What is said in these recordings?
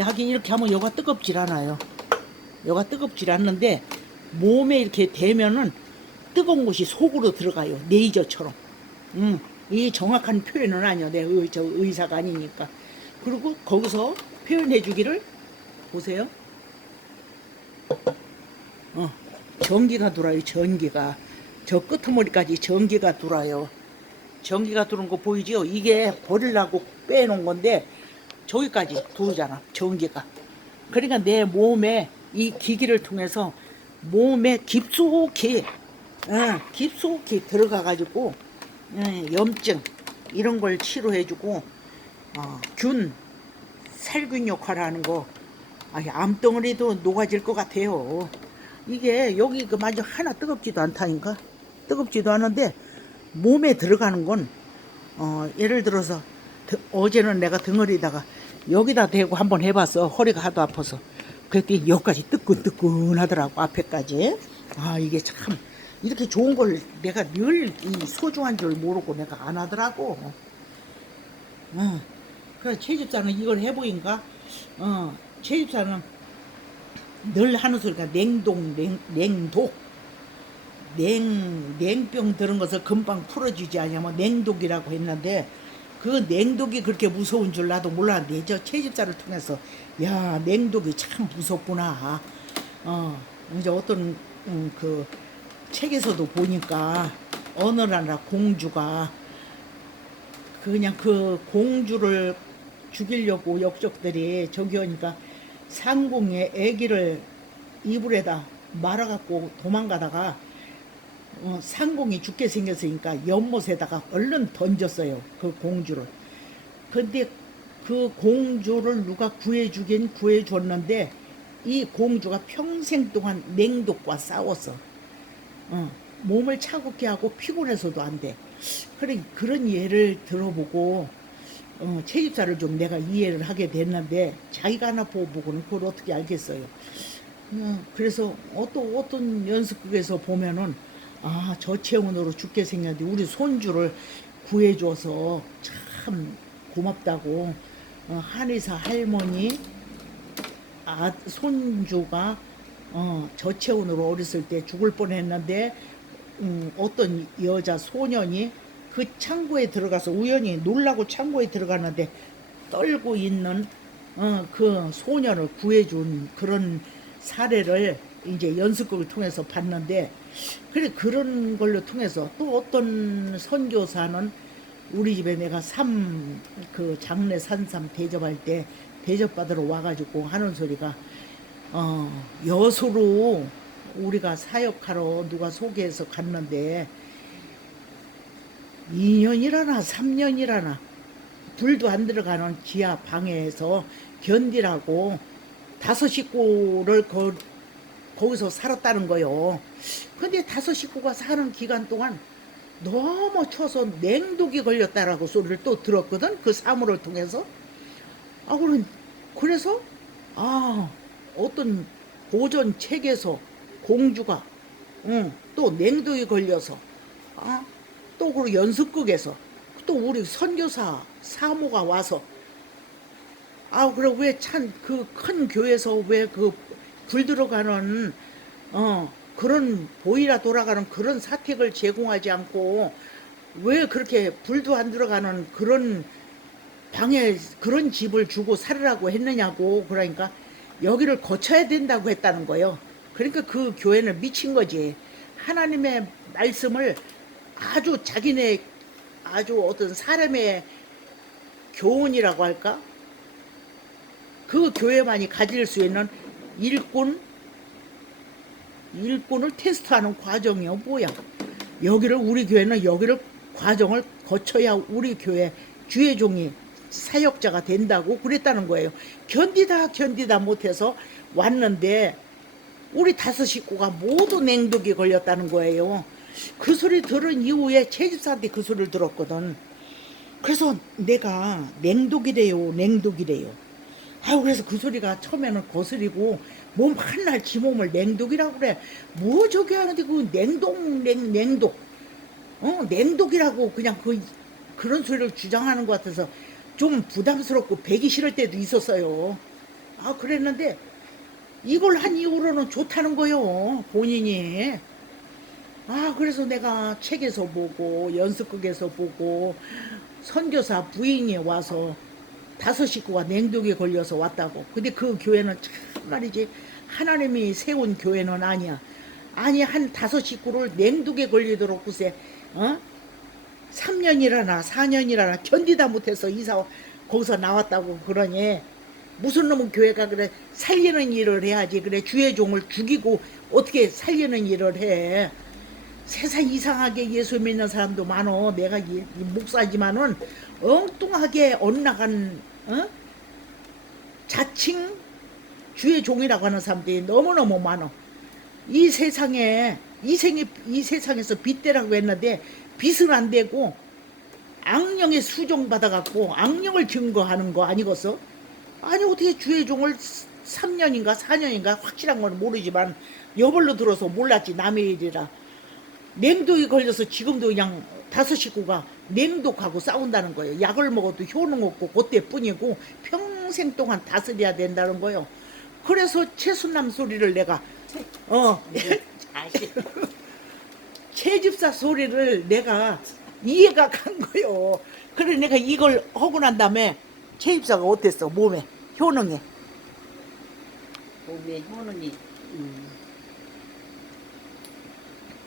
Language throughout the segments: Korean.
하긴 이렇게 하면 여가 뜨겁질 않아요. 여가 뜨겁질 않는데 몸에 이렇게 대면은 뜨거운 곳이 속으로 들어가요. 레이저처럼. 음, 이 정확한 표현은 아니요. 내 의, 저 의사가 아니니까. 그리고 거기서 표현해 주기를 보세요. 어, 전기가 돌아요. 전기가. 저 끄트머리까지 전기가 돌아요. 전기가 들어온 거 보이죠? 이게 버리려고 빼놓은 건데 저기까지 들어오잖아. 전기가. 그러니까 내 몸에 이 기기를 통해서 몸에 깊숙이 어, 깊숙이 들어가 가지고 어, 염증 이런 걸 치료해주고 어, 균 살균 역할을 하는 거 암덩어리도 녹아질 것 같아요. 이게 여기 그 마저 하나 뜨겁지도 않다니까 뜨겁지도 않은데 몸에 들어가는 건 어, 예를 들어서 드- 어제는 내가 등어리다가 여기다 대고 한번 해봤어 허리가 하도 아파서. 그랬더니 여기까지 뜨끈뜨끈 하더라고 앞에까지. 아 이게 참. 이렇게 좋은 걸 내가 늘 이 소중한 줄 모르고 내가 안 하더라고. 어. 그래 채집사는 이걸 해보인가? 어 채집사는 늘 하는 소리가 냉동 냉, 냉독. 냉 냉병 들은 것을 금방 풀어주지 않냐면 냉독이라고 했는데 그 냉독이 그렇게 무서운 줄 나도 몰랐는데 저 채집사를 통해서 야 냉독이 참 무섭구나. 어 이제 어떤 음, 그 책에서도 보니까 어느 나라 공주가 그냥 그 공주를 죽이려고 역적들이 저기 오니까 상궁에 아기를 이불에다 말아갖고 도망가다가 어, 상궁이 죽게 생겼으니까 연못에다가 얼른 던졌어요 그 공주를 근데 그 공주를 누가 구해주긴 구해줬는데 이 공주가 평생 동안 냉독과 싸웠어 어, 몸을 차갑게 하고 피곤해서도 안 돼. 그래 그런 예를 들어보고 어, 채집사를 좀 내가 이해를 하게 됐는데 자기가 하나 보고는 그걸 어떻게 알겠어요. 어, 그래서 어떤 어떤 연습극에서 보면은 아 저체온으로 죽게 생겼는데 우리 손주를 구해줘서 참 고맙다고. 어, 한의사 할머니 아, 손주가 어, 저체온으로 어렸을 때 죽을 뻔했는데 음, 어떤 여자 소년이 그 창고에 들어가서 우연히 놀라고 창고에 들어갔는데 떨고 있는 어, 그 소년을 구해준 그런 사례를 이제 연습극을 통해서 봤는데 그래 그런 걸로 통해서 또 어떤 선교사는 우리 집에 내가 삼 그 장례 산삼 대접할 때 대접받으러 와가지고 하는 소리가 어, 여수로 우리가 사역하러 누가 소개해서 갔는데 2년이라나 3년이라나 불도 안 들어가는 지하 방에서 견디라고 다섯 식구를 거, 거기서 살았다는 거요. 근데 다섯 식구가 사는 기간 동안 너무 추워서 냉독이 걸렸다라고 소리를 또 들었거든. 그 사물을 통해서. 아, 그런, 그래서, 아, 어떤 고전 책에서 공주가, 응, 또 냉독이 걸려서, 아, 또 그리고 연습극에서, 또 우리 선교사 사모가 와서, 아, 그래, 왜 참, 그큰 교회에서 왜 그 불 들어가는, 어, 그런 보이라 돌아가는 그런 사택을 제공하지 않고, 왜 그렇게 불도 안 들어가는 그런 방에 그런 집을 주고 살으라고 했느냐고, 그러니까 여기를 거쳐야 된다고 했다는 거예요. 그러니까 그 교회는 미친 거지. 하나님의 말씀을 아주 자기네 아주 어떤 사람의 교훈이라고 할까? 그 교회만이 가질 수 있는 일꾼, 일꾼을 테스트하는 과정이요, 뭐야. 여기를, 우리 교회는 여기를 과정을 거쳐야 우리 교회 주의 종이 사역자가 된다고 그랬다는 거예요. 견디다, 견디다 못해서 왔는데, 우리 다섯 식구가 모두 냉독이 걸렸다는 거예요. 그 소리 들은 이후에 채집사한테 그 소리를 들었거든. 그래서 내가 냉독이래요, 냉독이래요. 아유, 그래서 그 소리가 처음에는 거슬리고, 몸 한날 지 몸을 냉독이라고 그래. 뭐 저기 하는데 그 냉동, 냉, 냉독. 어, 냉독이라고 그냥 그, 그런 소리를 주장하는 것 같아서 좀 부담스럽고 배기 싫을 때도 있었어요. 아 그랬는데 이걸 한 이후로는 좋다는 거요 본인이 아 그래서 내가 책에서 보고 연습극에서 보고 선교사 부인이 와서 다섯 식구가 냉독에 걸려서 왔다고. 근데 그 교회는 참 말이지 하나님이 세운 교회는 아니야. 아니 한 다섯 식구를 냉독에 걸리도록 글쎄 어? 3년이라나 4년이라나 견디다 못해서 이사 거기서 나왔다고 그러니. 무슨 놈의 교회가 그래? 살리는 일을 해야지. 그래 주의 종을 죽이고 어떻게 살리는 일을 해? 세상 이상하게 예수 믿는 사람도 많어. 내가 이, 이 목사지만은 엉뚱하게 엇나간 어? 자칭 주의 종이라고 하는 사람들이 너무너무 많어 이 세상에 이 생이 이 세상에서 빚대라고 했는데 빚은 안 되고 악령의 수종 받아갖고 악령을 증거하는 거 아니겠어? 아니 어떻게 주의 종을 3년인가 4년인가 확실한 건 모르지만 여벌로 들어서 몰랐지 남의 일이라 냉독이 걸려서 지금도 그냥 다섯 식구가 냉독하고 싸운다는 거예요. 약을 먹어도 효능 없고 그때뿐이고 평생 동안 다스려야 된다는 거예요. 그래서 최순남 소리를 내가 어 채집사 소리를 내가 이해가 간 거요. 그래 내가 이걸 하고 난 다음에 채집사가 어땠어 몸에 효능에 몸의 효능이 음,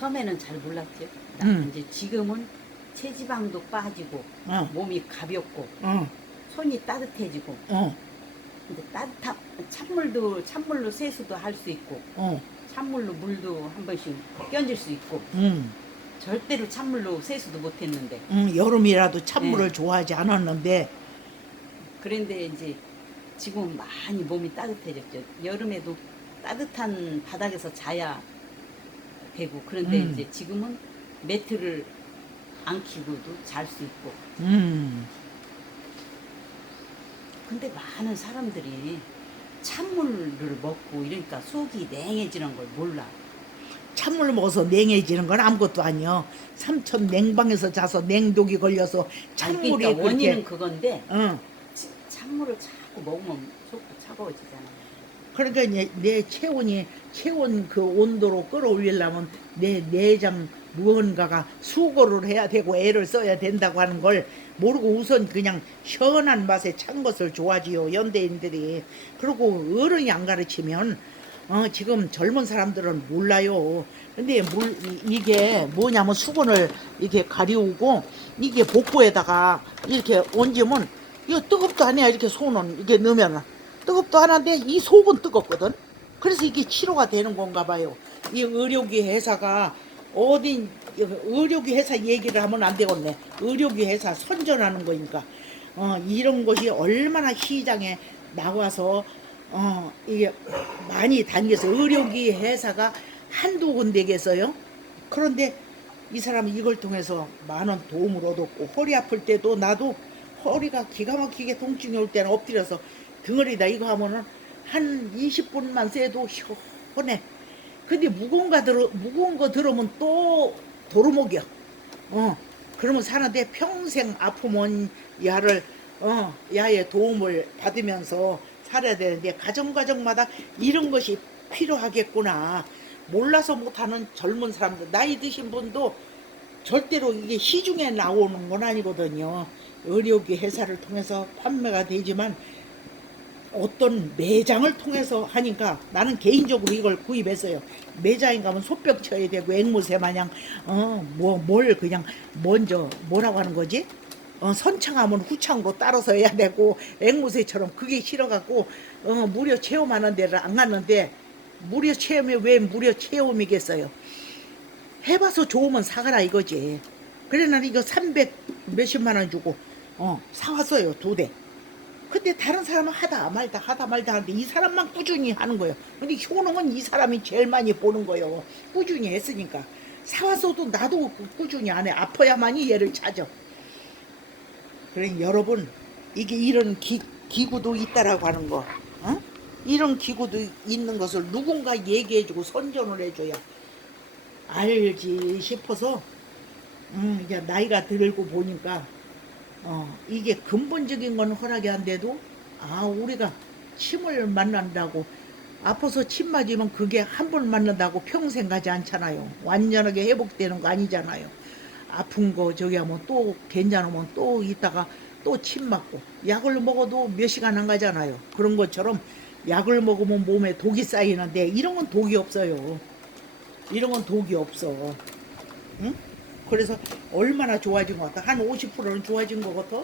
처음에는 잘 몰랐죠. 나 음. 이제 지금은 체지방도 빠지고 어. 몸이 가볍고 어, 손이 따뜻해지고 어, 근데 따뜻한 찬물도 찬물로 세수도 할 수 있고 어, 찬물로 물도 한 번씩 끼얹을 수 있고 음, 절대로 찬물로 세수도 못했는데 음, 여름이라도 찬물을 네. 좋아하지 않았는데 그런데 이제 지금 많이 몸이 따뜻해졌죠. 여름에도 따뜻한 바닥에서 자야 되고 그런데 음. 이제 지금은 매트를 안 키고도 잘 수 있고 음, 근데 많은 사람들이 찬물을 먹고 이러니까 속이 냉해지는 걸 몰라. 찬물 먹어서 냉해지는 건 아무것도 아니요. 삼천 냉방에서 자서 냉독이 걸려서 찬물이 그러니까 원인은 그건데 응. 치- 찬물을 자꾸 먹으면 속도 차가워지잖아. 그러니까 이제 내 체온이 체온 그 온도로 끌어올리려면 내 내장 무언가가 수고를 해야 되고 애를 써야 된다고 하는 걸 모르고 우선 그냥 시원한 맛에 찬 것을 좋아하지요 현대인들이. 그리고 어른이 안 가르치면 어 지금 젊은 사람들은 몰라요. 근데 물 이- 이게 뭐냐면 수건을 이렇게 가리우고 이게 복부에다가 이렇게 얹으면 이거 뜨겁도 안 해야 이렇게 손은 이렇게 넣으면 뜨겁도 안 한데 이 속은 뜨겁거든. 그래서 이게 치료가 되는 건가 봐요. 이 의료기 회사가 어딘 의료기 회사 얘기를 하면 안 되겠네. 의료기 회사 선전하는 거니까 어, 이런 것이 얼마나 시장에 나와서 어, 이게 많이 다니겠어. 의료기 회사가 한두 군데겠어요. 그런데 이 사람은 이걸 통해서 많은 도움을 얻었고 허리 아플 때도 나도 허리가 기가 막히게 통증이 올 때는 엎드려서 등허리다 이거 하면은 한 20분만 쐬도 시원해. 근데 무거운 거 들어 무거운 거 들으면 또 도루묵이야. 어. 그러면 사는데 평생 아프면 야를 어 야의 도움을 받으면서 살아야 되는데 가정 가정마다 이런 것이 필요하겠구나. 몰라서 못하는 젊은 사람들 나이 드신 분도 절대로 이게 시중에 나오는 건 아니거든요. 의료기 회사를 통해서 판매가 되지만 어떤 매장을 통해서 하니까 나는 개인적으로 이걸 구입했어요. 매장에 가면 소병 쳐야 되고 앵무새 마냥 어 뭐 뭘 그냥 먼저 뭐라고 하는 거지? 어 선창하면 후창으로 따라서 해야 되고 앵무새처럼 그게 싫어갖고 어 무료 체험하는 데를 안 갔는데 무료 체험이 왜 무료 체험이겠어요? 해봐서 좋으면 사가라 이거지. 그래 난 이거 300 몇십만 원 주고 어 사왔어요 두 대. 근데 다른 사람은 하다 말다 하다 말다 하는데 이 사람만 꾸준히 하는 거예요. 근데 효능은 이 사람이 제일 많이 보는 거예요. 꾸준히 했으니까. 사와서도 나도 꾸- 꾸준히 안 해. 아파야만이 얘를 찾아. 그래 여러분 이게 이런 기, 기구도 있다라고 하는 거. 어? 이런 기구도 있는 것을 누군가 얘기해주고 선전을 해줘야 알지 싶어서 음, 이제 나이가 들고 보니까 어, 이게 근본적인 건 허락이 안 돼도 아 우리가 침을 맞는다고 아파서 침 맞으면 그게 한번 맞는다고 평생 가지 않잖아요. 완전하게 회복되는 거 아니잖아요. 아픈 거 저기 하면 또 괜찮으면 또 있다가 또 침 맞고 약을 먹어도 몇 시간 안 가잖아요. 그런 것처럼 약을 먹으면 몸에 독이 쌓이는데 이런 건 독이 없어요. 이런 건 독이 없어. 응? 그래서 얼마나 좋아진 것 같아? 한 50%는 좋아진 것 같아?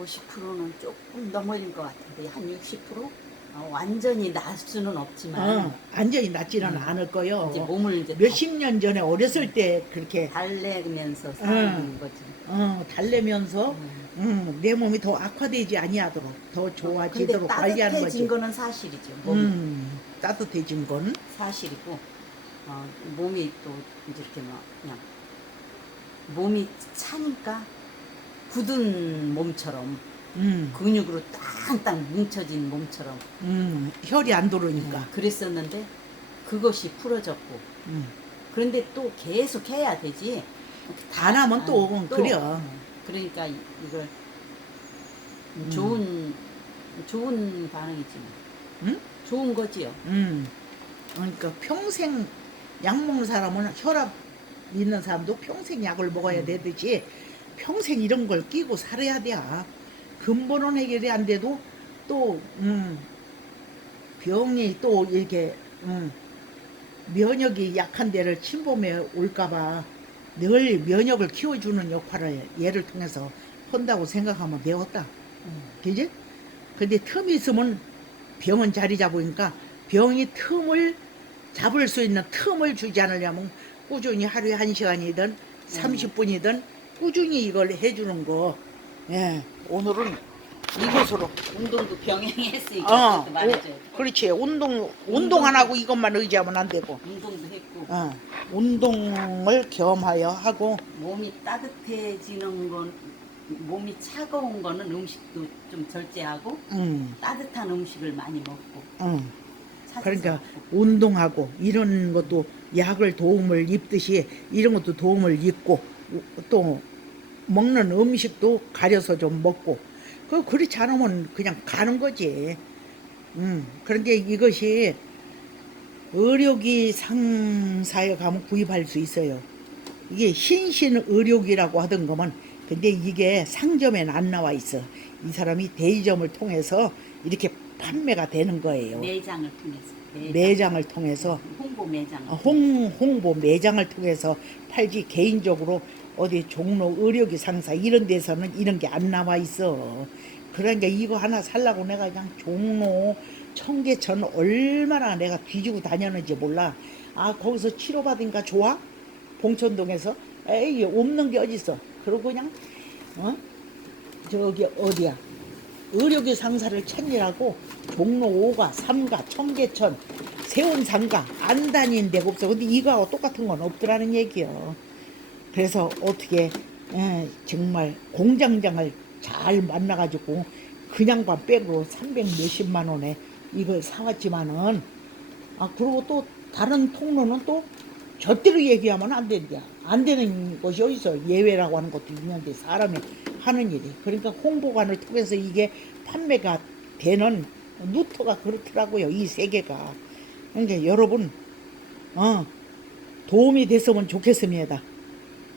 50%는 조금 넘어진 것 같은데 한 60%? 어, 완전히 날 수는 없지만 어, 완전히 낫지는 음. 않을 거요. 이제 몸을 이제 몇십 년 전에 어렸을 때 그렇게 달래면서 사는 거지. 어, 달래면서 음. 음, 내 몸이 더 악화되지 아니하도록 더 근데 좋아지도록 관리하는 거지. 따뜻해진 거는 사실이죠. 몸이 음, 따뜻해진 건 사실이고 어, 몸이 또 이제 이렇게 막 그냥 몸이 차니까 굳은 몸처럼 음, 근육으로 땅땅 뭉쳐진 몸처럼 음, 혈이 안 돌으니까. 그랬었는데 그것이 풀어졌고 음. 그런데 또 계속 해야 되지 안 하면 또 아, 그래요. 그러니까 이- 이걸 음. 좋은 좋은 반응이지 뭐. 응? 좋은 거지요 음. 그러니까 평생 약 먹는 사람은 혈압 있는 사람도 평생 약을 먹어야 음. 되듯이 평생 이런 걸 끼고 살아야 돼. 근본은 해결이 안 돼도 또 음, 병이 또 이렇게 음, 면역이 약한 데를 침범해 올까봐 늘 면역을 키워주는 역할을 얘를 통해서 한다고 생각하면 되었다. 그지? 근데 틈이 있으면 병은 자리 잡으니까 병이 틈을 잡을 수 있는 틈을 주지 않으려면 꾸준히 하루에 한 시간이든 30분이든 꾸준히 이걸 해주는 거. 예, 오늘은 이것으로. 운동도 병행했으니까 어, 그것도 말해줘야 돼. 오, 그렇지. 운동, 운동 안 하고 이것만 의지하면 안 되고. 운동도 했고 어, 운동을 겸하여 하고, 몸이 따뜻해지는 건 몸이 차가운 거는 음식도 좀 절제하고 음, 따뜻한 음식을 많이 먹고 음. 그러니까. 운동하고 이런 것도 약을 도움을 입듯이 이런 것도 도움을 입고 또 먹는 음식도 가려서 좀 먹고 그 그렇지 않으면 그냥 가는 거지. 음 그런데 이것이 의료기 상사에 가면 구입할 수 있어요. 이게 신신 의료기라고 하던 거면 근데 이게 상점에는 안 나와 있어. 이 사람이 대리점을 통해서 이렇게 판매가 되는 거예요. 매장을 통해서 매장. 매장 을 통해서 홍보 매장 어, 홍, 홍보 매장을 통해서 팔지 개인적으로 어디 종로 의료기 상사 이런 데서는 이런 게 안 나와 있어. 그러니까 이거 하나 살라고 내가 그냥 종로 청계천 얼마나 내가 뒤지고 다녔는지 몰라. 아 거기서 치료받으니까 좋아? 봉천동에서 에이 없는 게 어딨어. 그러고 그냥 어 저기 어디야 의료기 상사를 찾느라고 종로 5가 3가 청계천 세운 상가 안 다닌 데가 없어. 근데 이거하고 똑같은 건 없더라는 얘기요. 그래서 어떻게 에, 정말 공장장을 잘 만나가지고 그냥만 빼고 300 몇십만 원에 이걸 사왔지만은 아 그리고 또 다른 통로는 또 절대로 얘기하면 안 된다. 안 되는 것이 어디서 예외라고 하는 것도 있는데 사람이 하는 일이. 그러니까 홍보관을 통해서 이게 판매가 되는 루트가 그렇더라고요. 이 세계가. 그러니까 여러분 어, 도움이 됐으면 좋겠습니다.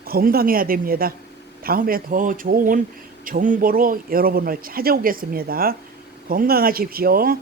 건강해야 됩니다. 다음에 더 좋은 정보로 여러분을 찾아오겠습니다. 건강하십시오.